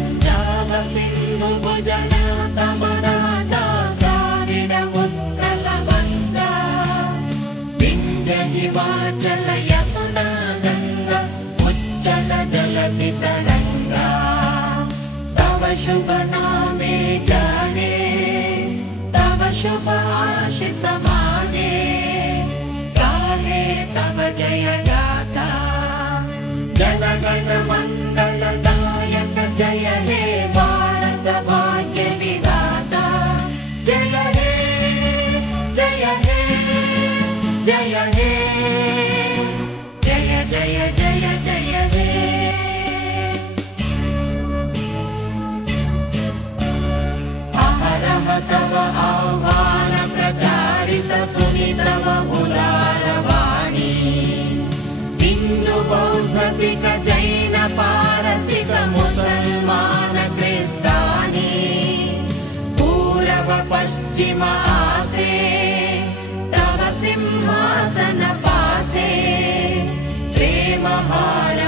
ಪಂಜಾಬ ಸಿಂಧು ಗುಜರಾತ ಮರಾಠ ದ್ರಾವಿಡ ಉತ್ಕಲ ಬಂಗ ವಿಂಧ್ಯ ಹಿಮಾಚಲ ಯಮುನಾ ಗಂಗಾ ಉಚ್ಚಲ ಜಲಧಿ ತರಂಗಾ तव शुभ नामे जाने तव शुभ आशीष माने गाहे तव जय गाथा जन गण मंगल दायक जय हे भारत भाग्य विधाता जय हे जय हे जय हे जय जय जय जय हे तव आह्वान प्रचारित सुनितव उदारवाणी हिंदू बौद्ध सिख जैन पारसिक मुसलमान क्रिस्तानी पूर्व पश्चिम आसे तव सिंहासन पासे प्रेम हार